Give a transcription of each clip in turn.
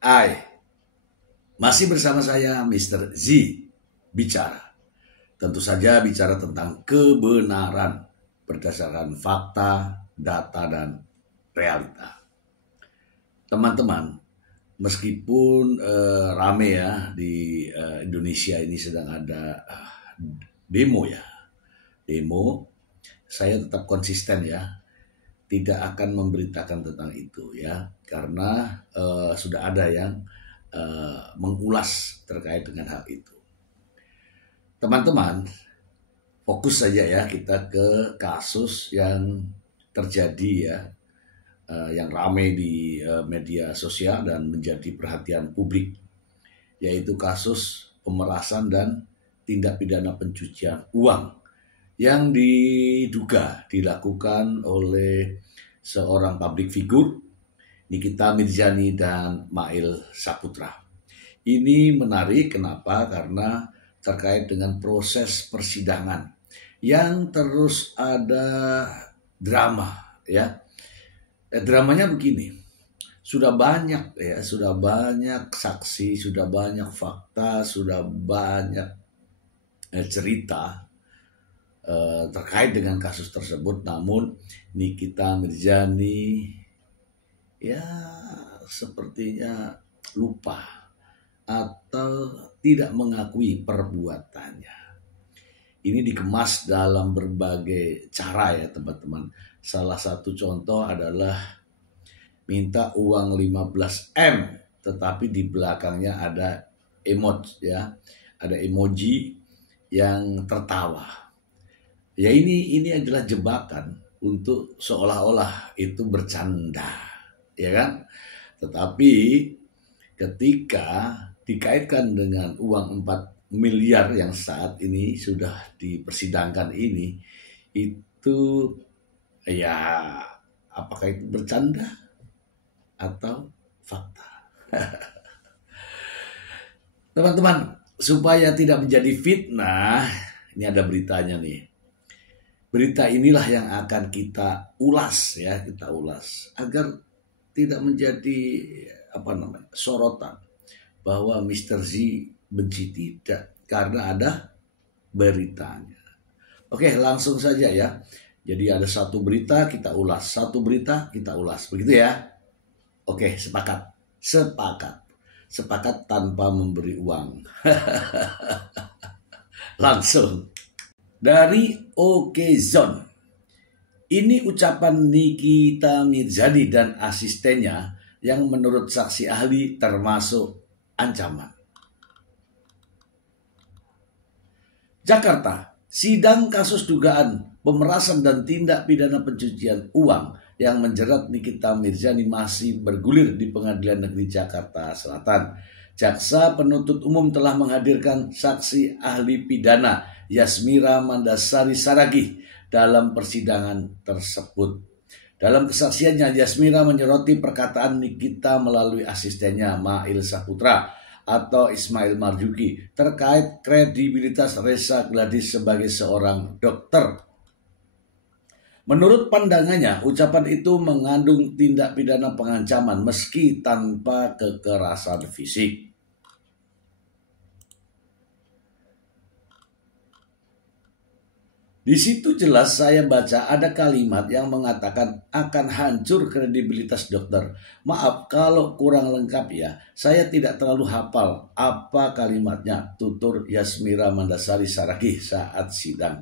Hai, masih bersama saya Mr. Z bicara. Tentu saja bicara tentang kebenaran berdasarkan fakta, data, dan realita. Teman-teman, meskipun rame ya di Indonesia ini sedang ada demo ya. Demo, saya tetap konsisten ya. Tidak akan memberitakan tentang itu ya, karena sudah ada yang mengulas terkait dengan hal itu. Teman-teman, fokus saja ya kita ke kasus yang terjadi ya, yang ramai di media sosial dan menjadi perhatian publik, yaitu kasus pemerasan dan tindak pidana pencucian uang yang diduga dilakukan oleh seorang publik figur, Nikita Mirzani dan Mail Saputra. Ini menarik, kenapa? Karena terkait dengan proses persidangan yang terus ada drama ya. Dramanya begini, sudah banyak saksi, sudah banyak fakta, sudah banyak cerita terkait dengan kasus tersebut, namun Nikita Mirzani ya sepertinya lupa atau tidak mengakui perbuatannya. Ini dikemas dalam berbagai cara ya teman-teman. Salah satu contoh adalah minta uang 15M, tetapi di belakangnya ada emoji ya, ada emoji yang tertawa. Ya ini adalah jebakan untuk seolah-olah itu bercanda, ya kan? Tetapi ketika dikaitkan dengan uang 4 miliar yang saat ini sudah dipersidangkan ini, itu ya apakah itu bercanda atau fakta? Teman-teman, supaya tidak menjadi fitnah, ini ada beritanya nih. Berita inilah yang akan kita ulas ya, agar tidak menjadi sorotan bahwa Mr. Z benci, tidak, karena ada beritanya. Oke, langsung saja ya. Jadi ada satu berita kita ulas, begitu ya. Oke, sepakat tanpa memberi uang. Langsung dari Okezone. Ini ucapan Nikita Mirzani dan asistennya yang menurut saksi ahli termasuk ancaman. Jakarta, sidang kasus dugaan pemerasan dan tindak pidana pencucian uang yang menjerat Nikita Mirzani masih bergulir di Pengadilan Negeri Jakarta Selatan. Jaksa penuntut umum telah menghadirkan saksi ahli pidana Yasmira Mandasari Saragih dalam persidangan tersebut. Dalam kesaksiannya, Yasmira menyoroti perkataan Nikita melalui asistennya Mail Saputra atau Ismail Marzuki terkait kredibilitas Reza Gladys sebagai seorang dokter. Menurut pandangannya, ucapan itu mengandung tindak pidana pengancaman meski tanpa kekerasan fisik. Di situ jelas saya baca ada kalimat yang mengatakan akan hancur kredibilitas dokter. Maaf kalau kurang lengkap ya, saya tidak terlalu hafal apa kalimatnya, tutur Yasmira Mandasari Saragih saat sidang.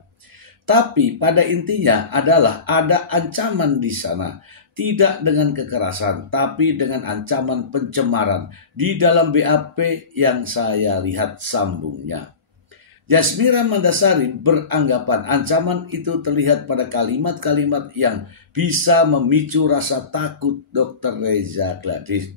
Tapi pada intinya adalah ada ancaman di sana. Tidak dengan kekerasan, tapi dengan ancaman pencemaran. Di dalam BAP yang saya lihat sambungnya. Yasmira Mandasari beranggapan ancaman itu terlihat pada kalimat-kalimat yang bisa memicu rasa takut Dr. Reza Gladys.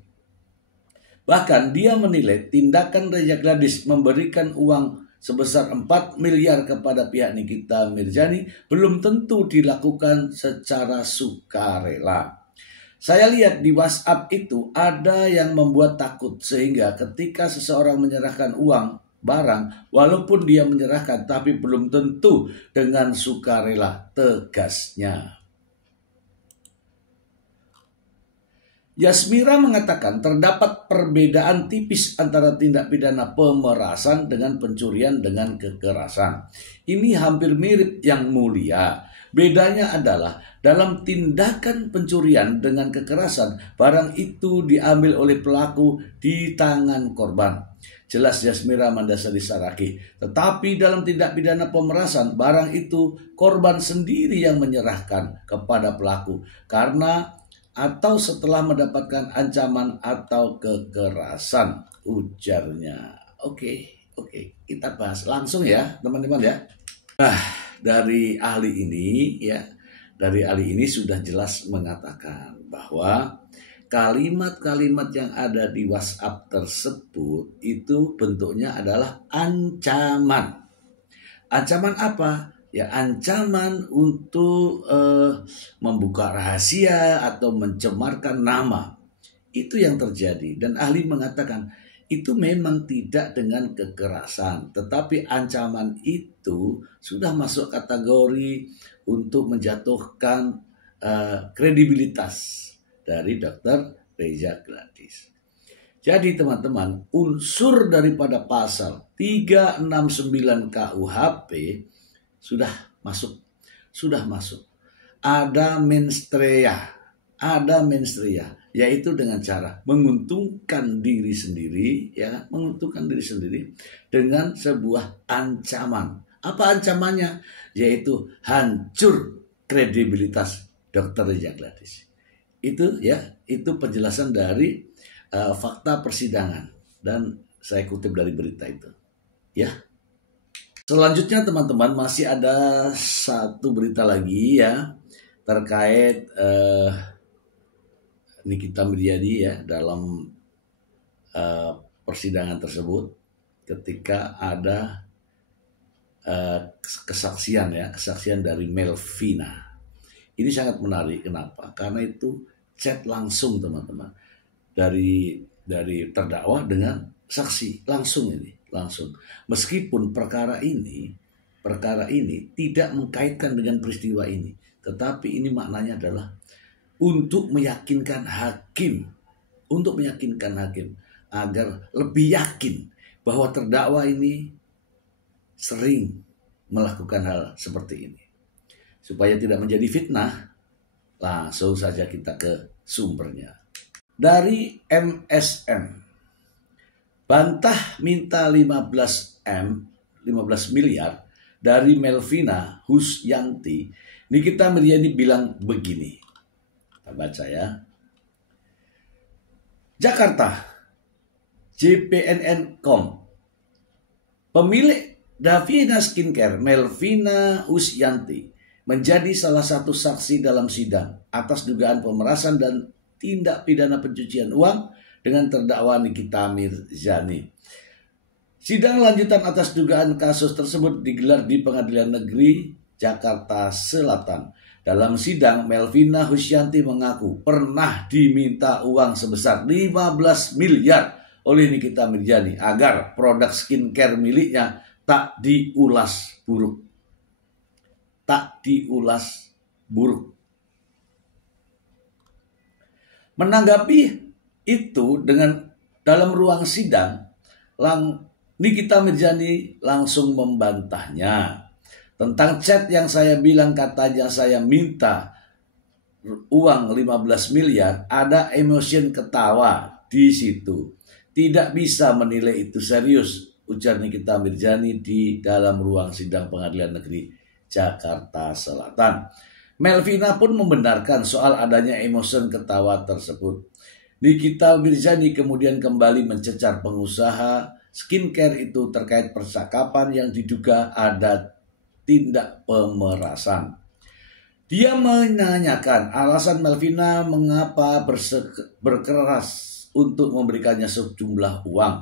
Bahkan dia menilai tindakan Reza Gladys memberikan uang sebesar 4 miliar kepada pihak Nikita Mirzani belum tentu dilakukan secara sukarela. Saya lihat di WhatsApp itu ada yang membuat takut sehingga ketika seseorang menyerahkan uang barang, walaupun dia menyerahkan tapi belum tentu dengan sukarela, tegasnya. Yasmira mengatakan terdapat perbedaan tipis antara tindak pidana pemerasan dengan pencurian dengan kekerasan. Ini hampir mirip yang mulia. Bedanya adalah dalam tindakan pencurian dengan kekerasan, barang itu diambil oleh pelaku di tangan korban. Jelas Yasmira Mandasari Saragi. Tetapi dalam tindak pidana pemerasan, barang itu korban sendiri yang menyerahkan kepada pelaku karena atau setelah mendapatkan ancaman atau kekerasan, ujarnya. Oke, kita bahas langsung ya teman-teman ya. Dari ahli ini sudah jelas mengatakan bahwa kalimat-kalimat yang ada di WhatsApp tersebut itu bentuknya adalah ancaman. Ancaman apa? Ya, ancaman untuk membuka rahasia atau mencemarkan nama. Itu yang terjadi. Dan ahli mengatakan itu memang tidak dengan kekerasan, tetapi ancaman itu sudah masuk kategori untuk menjatuhkan kredibilitas dari Dr. Reza Gladys. Jadi teman-teman, unsur daripada pasal 369 KUHP sudah masuk. Ada mensrea, yaitu dengan cara menguntungkan diri sendiri, dengan sebuah ancaman. Apa ancamannya? Yaitu hancur kredibilitas Dr. Reza Gladys. Itu penjelasan dari fakta persidangan dan saya kutip dari berita itu. Ya. Selanjutnya teman-teman masih ada satu berita lagi ya terkait Nikita Mirzani ya dalam persidangan tersebut ketika ada kesaksian dari Melvina. Ini sangat menarik. Kenapa? Karena itu chat langsung teman-teman dari terdakwa dengan saksi langsung. Meskipun perkara ini tidak mengkaitkan dengan peristiwa ini, tetapi ini maknanya adalah untuk meyakinkan hakim agar lebih yakin bahwa terdakwa ini sering melakukan hal seperti ini. Supaya tidak menjadi fitnah, langsung saja kita ke sumbernya. Dari MSM, bantah minta 15 miliar dari Melvina Husyanti. Nikita Mirzani bilang begini. Kita baca ya. Jakarta, JPNN.com. Pemilik Davina Skincare Melvina Husyanti menjadi salah satu saksi dalam sidang atas dugaan pemerasan dan tindak pidana pencucian uang dengan terdakwa Nikita Mirzani. Sidang lanjutan atas dugaan kasus tersebut digelar di Pengadilan Negeri Jakarta Selatan. Dalam sidang, Melvina Husyanti mengaku pernah diminta uang sebesar 15 miliar oleh Nikita Mirzani agar produk skincare miliknya tak diulas buruk. Menanggapi itu dalam ruang sidang, Nikita Mirzani langsung membantahnya. Tentang chat yang saya bilang katanya saya minta uang 15 miliar, ada emosi ketawa di situ. Tidak bisa menilai itu serius, ujar Nikita Mirzani di dalam ruang sidang Pengadilan Negeri Jakarta Selatan. Melvina pun membenarkan soal adanya emosi ketawa tersebut. Nikita Mirzani kemudian kembali mencecar pengusaha skincare itu terkait percakapan yang diduga ada tindak pemerasan. Dia menanyakan alasan Melvina mengapa berkeras untuk memberikannya sejumlah uang.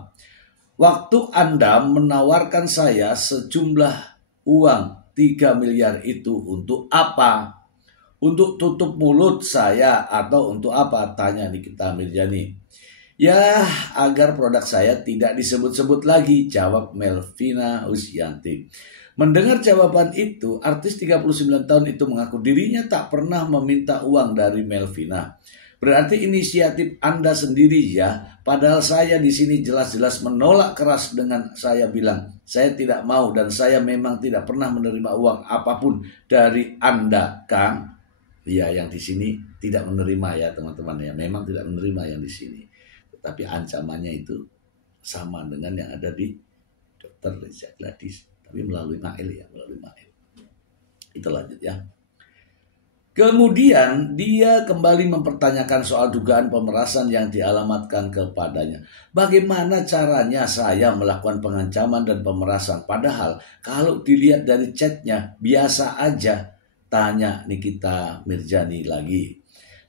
Waktu Anda menawarkan saya sejumlah uang 3 miliar itu untuk apa? Untuk tutup mulut saya atau untuk apa? Tanya Nikita Mirzani. Ya, agar produk saya tidak disebut-sebut lagi, jawab Melvina Husyanti. Mendengar jawaban itu, artis 39 tahun itu mengaku dirinya tak pernah meminta uang dari Melvina. Berarti inisiatif Anda sendiri ya. Padahal saya di sini jelas-jelas menolak keras dengan saya bilang, saya tidak mau dan saya memang tidak pernah menerima uang apapun dari Anda, Kang. Ya, yang di sini tidak menerima ya teman-teman ya. Memang tidak menerima yang di sini. Tapi ancamannya itu sama dengan yang ada di Dr. Reza Gladys. Tapi melalui Mail ya, melalui Mail. Itu lanjut ya. Kemudian dia kembali mempertanyakan soal dugaan pemerasan yang dialamatkan kepadanya. Bagaimana caranya saya melakukan pengancaman dan pemerasan? Padahal kalau dilihat dari chatnya biasa aja, tanya Nikita Mirjani lagi.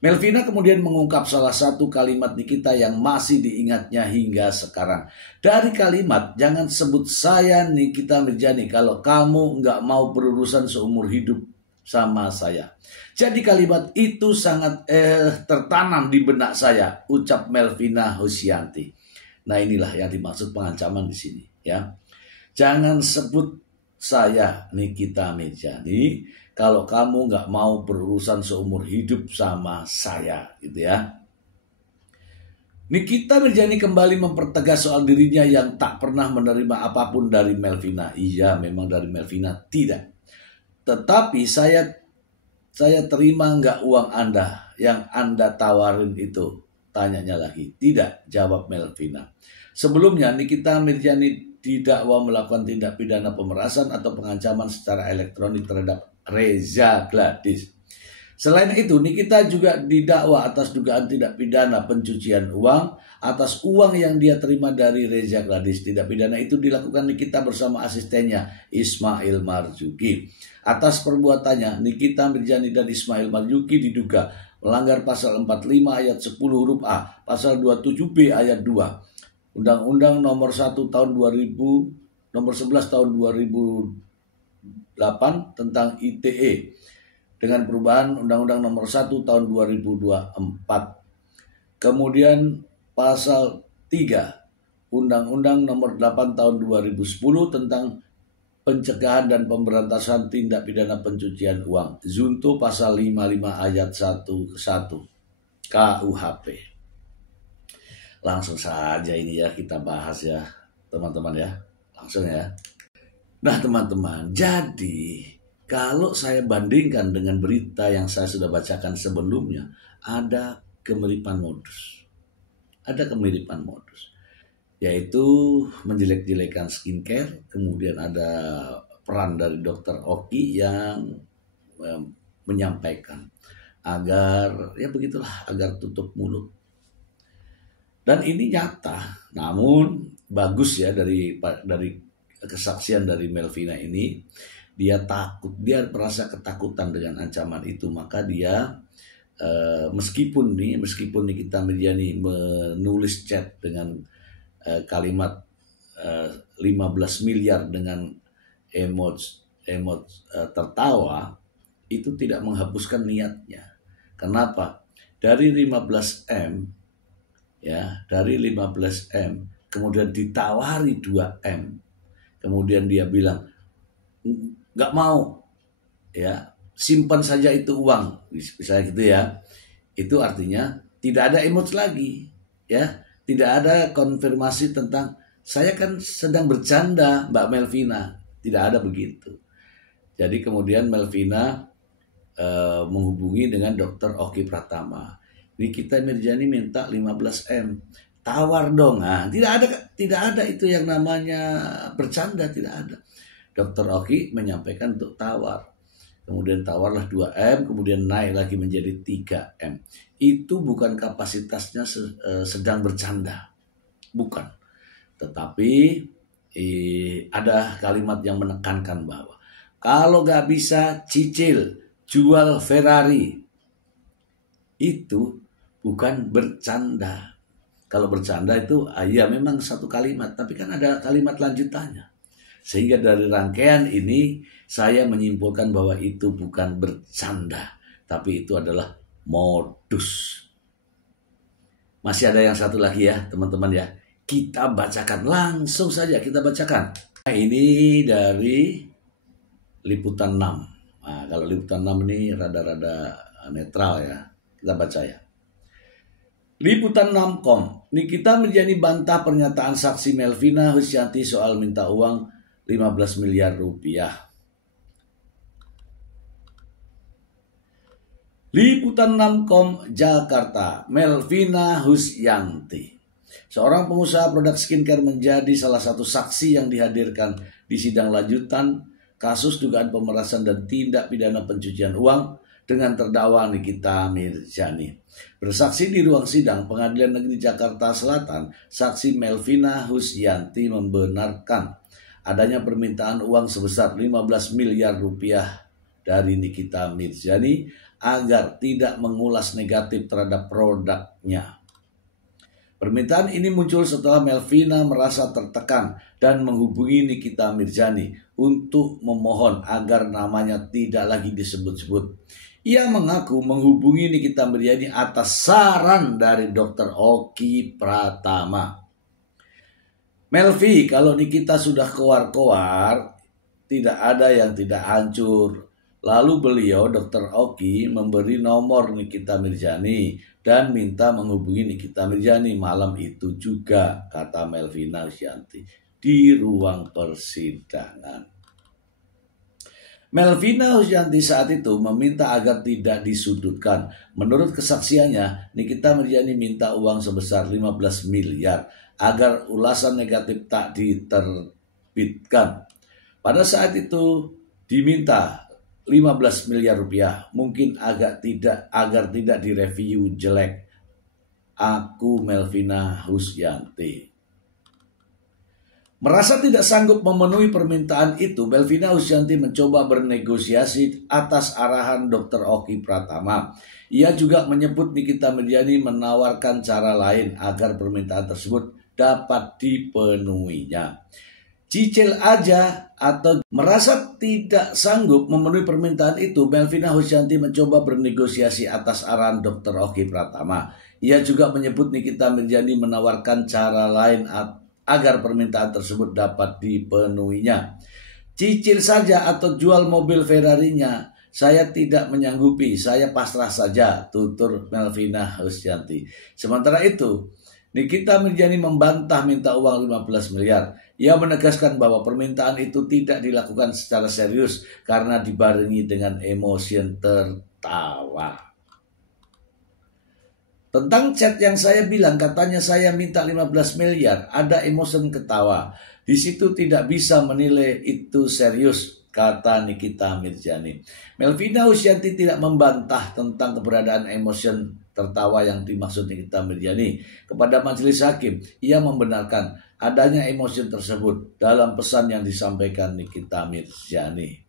Melvina kemudian mengungkap salah satu kalimat Nikita yang masih diingatnya hingga sekarang. Dari kalimat, jangan sebut saya Nikita Mirjani kalau kamu nggak mau berurusan seumur hidup sama saya. Jadi kalimat itu sangat tertanam di benak saya, ucap Melvina Husyanti. Nah, inilah yang dimaksud pengancaman di sini ya. Jangan sebut saya Nikita Mirjani kalau kamu nggak mau berurusan seumur hidup sama saya, gitu ya. Nikita Mirjani kembali mempertegas soal dirinya yang tak pernah menerima apapun dari Melvina. Iya, memang dari Melvina tidak. Tetapi saya terima nggak uang Anda yang Anda tawarin itu? Tanyanya lagi. Tidak, jawab Melvina. Sebelumnya Nikita Mirjani didakwa melakukan tindak pidana pemerasan atau pengancaman secara elektronik terhadap Reza Gladys. Selain itu, Nikita juga didakwa atas dugaan tindak pidana pencucian uang atas uang yang dia terima dari Reza Gladys. Tindak pidana itu dilakukan Nikita bersama asistennya Ismail Marzuki. Atas perbuatannya, Nikita Mirjani dan Ismail Marzuki diduga melanggar pasal 45 ayat 10 huruf A, pasal 27B ayat 2, Undang-Undang nomor 1 tahun 2000, nomor 11 tahun 2008 tentang ITE dengan perubahan Undang-Undang nomor 1 tahun 2024. Kemudian pasal 3 Undang-Undang nomor 8 tahun 2010 tentang pencegahan dan pemberantasan tindak pidana pencucian uang. Junto pasal 55 ayat 1 ke 1 KUHP. Langsung saja ini ya kita bahas ya teman-teman ya. Langsung ya. Nah teman-teman, jadi kalau saya bandingkan dengan berita yang saya sudah bacakan sebelumnya, ada kemiripan modus. Ada kemiripan modus. Yaitu menjelek-jelekan skincare, kemudian ada peran dari Dr. Oki yang menyampaikan agar ya begitulah, agar tutup mulut. Dan ini nyata, namun bagus ya dari kesaksian dari Melvina ini, dia takut, dia merasa ketakutan dengan ancaman itu, maka dia meskipun Nikita Mirjani menulis chat dengan kalimat 15 miliar dengan emot tertawa, itu tidak menghapuskan niatnya. Kenapa? Dari 15M ya, dari 15M kemudian ditawari 2M, kemudian dia bilang nggak mau ya, simpan saja itu uang, misalnya gitu ya. Itu artinya tidak ada emot lagi ya. Tidak ada konfirmasi tentang saya kan sedang bercanda Mbak Melvina. Tidak ada begitu. Jadi kemudian Melvina menghubungi dengan Dr. Oki Pratama. Nikita Mirjani minta 15M. Tawar dong. Nah, tidak ada itu yang namanya bercanda, tidak ada. Dr. Oki menyampaikan untuk tawar. Kemudian tawarlah 2M, kemudian naik lagi menjadi 3M. Itu bukan kapasitasnya sedang bercanda. Bukan. Tetapi ada kalimat yang menekankan bahwa kalau gak bisa cicil, jual Ferrari. Itu bukan bercanda. Kalau bercanda itu ya memang satu kalimat, tapi kan ada kalimat lanjutannya. Sehingga dari rangkaian ini saya menyimpulkan bahwa itu bukan bercanda, tapi itu adalah modus. Masih ada yang satu lagi ya teman-teman ya. Kita bacakan langsung saja, kita bacakan. Nah, ini dari Liputan 6. Nah, kalau Liputan 6 ini rada-rada netral ya. Kita baca ya. Liputan 6com, Nikita Mirjani bantah pernyataan saksi Melvina Husyanti soal minta uang 15 miliar rupiah. Liputan 6com Jakarta, Melvina Husyanti, seorang pengusaha produk skincare, menjadi salah satu saksi yang dihadirkan di sidang lanjutan kasus dugaan pemerasan dan tindak pidana pencucian uang dengan terdakwa Nikita Mirjani. Bersaksi di ruang sidang Pengadilan Negeri Jakarta Selatan, saksi Melvina Husyanti membenarkan adanya permintaan uang sebesar 15 miliar rupiah dari Nikita Mirjani agar tidak mengulas negatif terhadap produknya. Permintaan ini muncul setelah Melvina merasa tertekan dan menghubungi Nikita Mirjani untuk memohon agar namanya tidak lagi disebut-sebut. Ia mengaku menghubungi Nikita Mirjani atas saran dari Dr. Oki Pratama. Melvi, kalau Nikita sudah keluar-keluar, tidak ada yang tidak hancur. Lalu beliau, Dr. Oki, memberi nomor Nikita Mirjani dan minta menghubungi Nikita Mirjani malam itu juga, kata Melvina Husyanti di ruang persidangan. Melvina Husyanti saat itu meminta agar tidak disudutkan. Menurut kesaksiannya, Nikita Mirjani minta uang sebesar 15 miliar agar ulasan negatif tak diterbitkan. Pada saat itu diminta 15 miliar rupiah, mungkin agar tidak direview jelek. Aku Melvina Husyanti. Merasa tidak sanggup memenuhi permintaan itu, Melvina Husyanti mencoba bernegosiasi atas arahan Dr. Oki Pratama. Ia juga menyebut Nikita Mirjani menawarkan cara lain agar permintaan tersebut dapat dipenuhinya. Cicil aja atau merasa tidak sanggup memenuhi permintaan itu, Melvina Husyanti mencoba bernegosiasi atas arahan Dr. Oki Pratama. Ia juga menyebut Nikita Mirjani menawarkan cara lain agar permintaan tersebut dapat dipenuhinya. Cicil saja atau jual mobil Ferrarinya, saya tidak menyanggupi, saya pasrah saja, tutur Melvina Husyanti. Sementara itu, Nikita Mirjani membantah minta uang 15 miliar. Ia menegaskan bahwa permintaan itu tidak dilakukan secara serius karena dibarengi dengan emosi tertawa. Tentang chat yang saya bilang, katanya saya minta 15 miliar, ada emosi ketawa. Di situ tidak bisa menilai itu serius, kata Nikita Mirjani. Melvina Husyanti tidak membantah tentang keberadaan emosi tertawa yang dimaksud Nikita Mirjani. Kepada majelis hakim, ia membenarkan adanya emosi tersebut dalam pesan yang disampaikan Nikita Mirjani.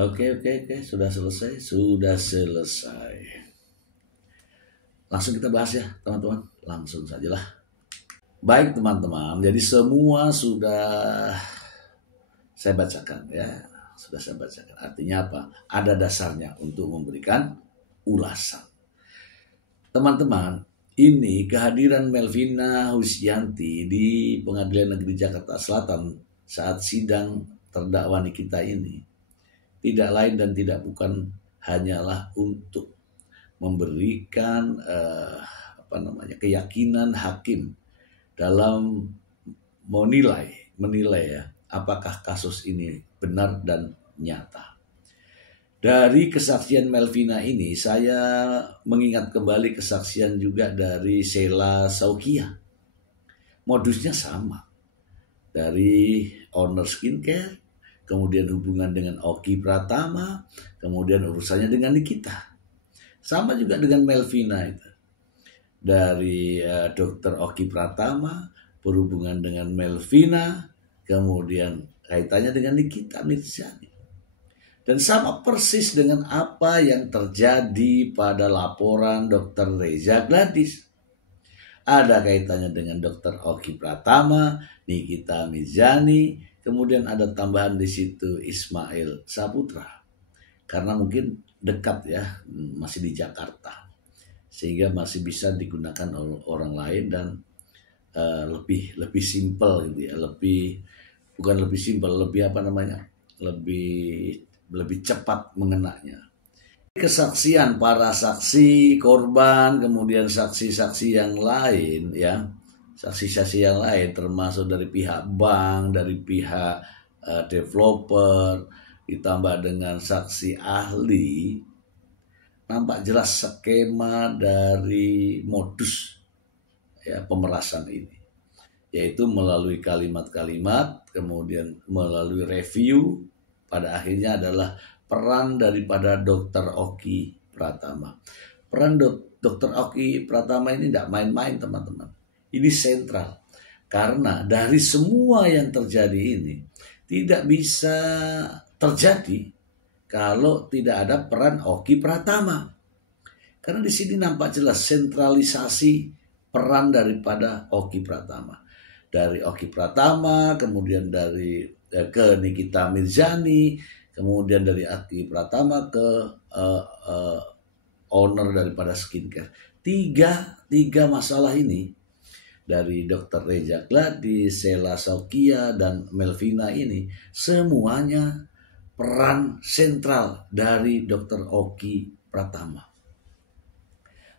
Oke, sudah selesai. Langsung kita bahas ya, teman-teman. Langsung sajalah. Baik, teman-teman. Jadi semua sudah saya bacakan ya. Sudah saya bacakan. Artinya apa? Ada dasarnya untuk memberikan ulasan. Teman-teman, ini kehadiran Melvina Husyanti di Pengadilan Negeri Jakarta Selatan saat sidang terdakwa Nikita ini tidak lain dan tidak bukan hanyalah untuk memberikan keyakinan hakim dalam menilai ya apakah kasus ini benar dan nyata. Dari kesaksian Melvina ini saya mengingat kembali kesaksian juga dari Sheila Saukia. Modusnya sama. Dari owner skincare, kemudian hubungan dengan Oki Pratama, kemudian urusannya dengan Nikita. Sama juga dengan Melvina itu. Dari Dr. Oki Pratama, berhubungan dengan Melvina, kemudian kaitannya dengan Nikita Mirjani. Dan sama persis dengan apa yang terjadi pada laporan Dr. Reza Gladys. Ada kaitannya dengan Dr. Oki Pratama, Nikita Mirjani, kemudian ada tambahan di situ Ismail Saputra. Karena mungkin dekat ya, masih di Jakarta. Sehingga masih bisa digunakan oleh orang lain dan lebih simpel gitu ya, lebih cepat mengenanya. kesaksian para saksi, korban, kemudian saksi-saksi yang lain ya. Saksi-saksi yang lain termasuk dari pihak bank, dari pihak developer, ditambah dengan saksi ahli, nampak jelas skema dari modus ya pemerasan ini, yaitu melalui kalimat-kalimat, kemudian melalui review, pada akhirnya adalah peran daripada Dr. Oki Pratama. Peran Dr. Oki Pratama ini tidak main-main teman-teman. Ini sentral. Karena dari semua yang terjadi ini tidak bisa terjadi kalau tidak ada peran Oki Pratama. Karena di sini nampak jelas sentralisasi peran daripada Oki Pratama. Dari Oki Pratama, kemudian dari ke Nikita Mirzani, kemudian dari Oki Pratama ke owner daripada skincare. Tiga masalah ini dari Dr. Reza Gladys, Sheila Saukia, dan Melvina ini semuanya peran sentral dari Dr. Oki Pratama.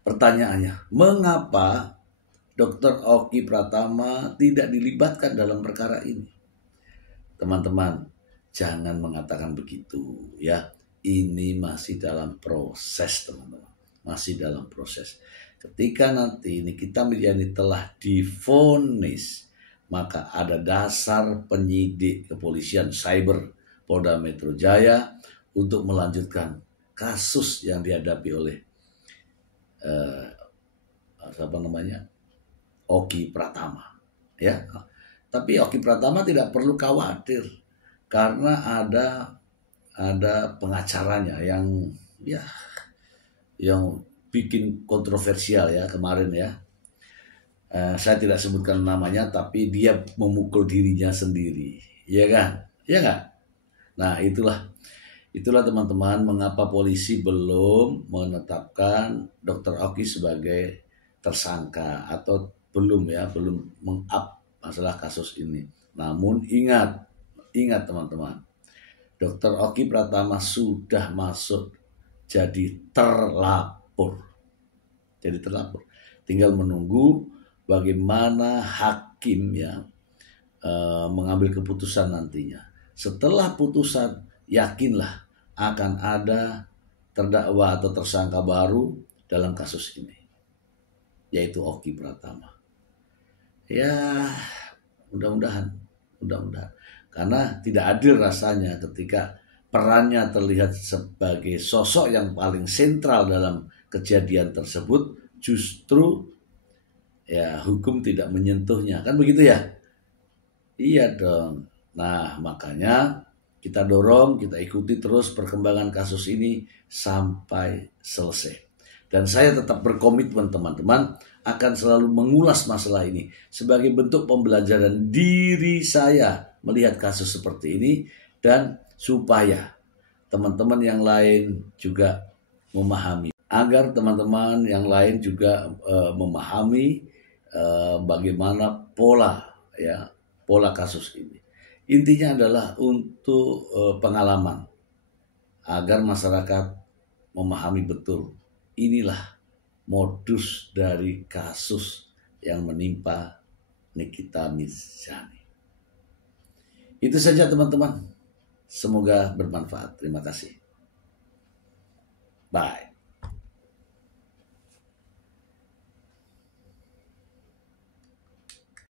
Pertanyaannya, mengapa Dr. Oki Pratama tidak dilibatkan dalam perkara ini? Teman-teman, jangan mengatakan begitu ya. Ini masih dalam proses, teman-teman. Masih dalam proses. Ketika nanti Nikita Mirzani telah divonis, maka ada dasar penyidik kepolisian cyber Polda Metro Jaya untuk melanjutkan kasus yang dihadapi oleh Oki Pratama. Ya, tapi Oki Pratama tidak perlu khawatir karena ada pengacaranya yang bikin kontroversial ya kemarin ya. Saya tidak sebutkan namanya, tapi dia memukul dirinya sendiri, ya kan? Ya nggak? Nah itulah teman-teman mengapa polisi belum menetapkan Dr. Oki sebagai tersangka atau belum meng-up masalah kasus ini. Namun ingat teman-teman, Dr. Oki Pratama sudah masuk jadi terlapor. Tinggal menunggu bagaimana hakim mengambil keputusan nantinya. Setelah putusan, yakinlah akan ada terdakwa atau tersangka baru dalam kasus ini, yaitu Oki Pratama. Ya, mudah-mudahan. Karena tidak adil rasanya ketika perannya terlihat sebagai sosok yang paling sentral dalam kejadian tersebut, justru ya hukum tidak menyentuhnya, kan begitu ya? Iya dong. Nah makanya kita dorong, kita ikuti terus perkembangan kasus ini sampai selesai. Dan saya tetap berkomitmen teman-teman akan selalu mengulas masalah ini sebagai bentuk pembelajaran diri saya melihat kasus seperti ini, dan supaya teman-teman yang lain juga memahami, agar teman-teman yang lain juga memahami bagaimana pola kasus ini. Intinya adalah untuk pengalaman, agar masyarakat memahami betul inilah modus dari kasus yang menimpa Nikita Mirzani. Itu saja teman-teman. Semoga bermanfaat. Terima kasih. Bye.